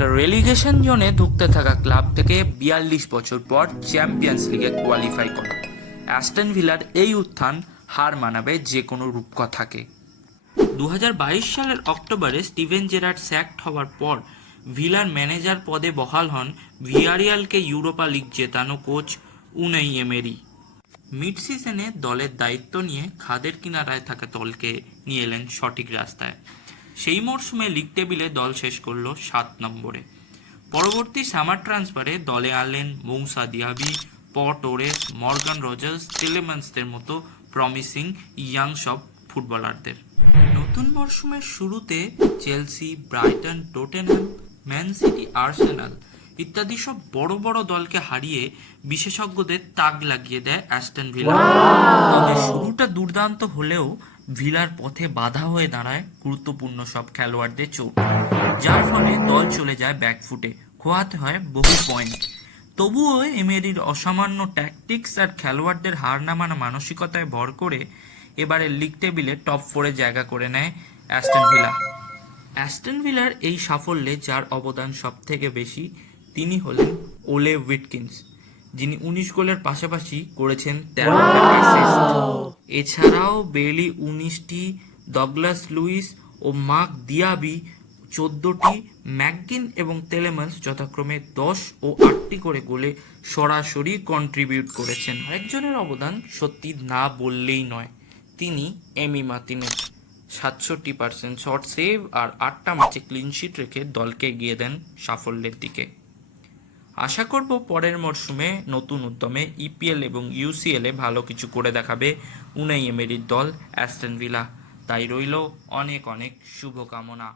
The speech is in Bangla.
একটা রেলিগেশন জোনে ধুঁকতে থাকা ক্লাব থেকে ৪২ বছর পর চ্যাম্পিয়ন্স লিগে কোয়ালিফাই করা অ্যাস্টন ভিলার এই উত্থান হার মানাবে যে কোনো রূপকথাকে। ২০২২ সালের অক্টোবরে স্টিভেন জেরার্ড স্যাকড হওয়ার পর ভিলার ম্যানেজার পদে বহাল হন ভিয়ারিয়ালকে ইউরোপা লিগ জেতানো কোচ উনাই এমেরি। মিড সিজনে দলের দায়িত্ব নিয়ে খাদের কিনারায় থাকা দলকে নিয়ে এলেন সঠিক রাস্তায়। সেই মরশুমে লিগ টেবিলে দল শেষ করল ৭ নম্বরে। পরবর্তী সামার ট্রান্সফারে দলে আনলেন মৌসা দিয়াবি, টোরেস, মর্গান রজার্স, টেলেম্যান্সদের মতো প্রমিসিং ইয়াং সব ফুটবলারদের। নতুন মরশুমের শুরুতে Chelsea, Brighton, Tottenham, man city, Arsenal ইত্যাদি সব বড় বড় দলকে হারিয়ে বিশেষজ্ঞদের তাক লাগিয়ে দেয় অ্যাস্টন ভিলা। তবে শুরুটা দুর্দান্ত হলেও ভিলার পথে বাধা হয়ে দাঁড়ায় গুরুত্বপূর্ণ সব খেলোয়াড়দের চোট, যার ফলে দল চলে যায় ব্যাকফুটে, খোয়াতে হয় বহু পয়েন্ট। তবুও এমেরির অসামান্য ট্যাকটিক্স আর খেলোয়াড়দের হার না মানা মানসিকতায় ভর করে এবারে লিগ টেবিলে টপ 4-এ জায়গা করে নেয় অ্যাস্টন ভিলা। অ্যাস্টন ভিলার এই সাফল্যে যার অবদান সব থেকে বেশি তিনি হলেন ওলে উইটকিন্স, যিনি ১৯ গোলের পাশাপাশি করেছেন ১৩টা অ্যাসিস্ট। এছাড়াও বেলি ১৯টি, ডগলাস লুইস ও মার্ক দিয়াবি ১৪টি, ম্যাকগিন এবং তেলেম্যান্স যথাক্রমে ১০ ও ৮টি করে গোলে সরাসরি কন্ট্রিবিউট করেছেন। আরেকজনের অবদান সত্যি না বললেই নয়, তিনি এমি মার্টিনেজ। ৬৭% শট সেভ আর ৮টা ম্যাচে ক্লিনশিট রেখে দলকে এগিয়ে দেন সাফল্যের দিকে। আশা করব পরের মরশুমে নতুন উদ্যমে ইপিএল এবং ইউসিএলে ভালো কিছু করে দেখাবে উনাই এমেরির দল অ্যাস্টন ভিলা। তাই রইল অনেক অনেক শুভকামনা।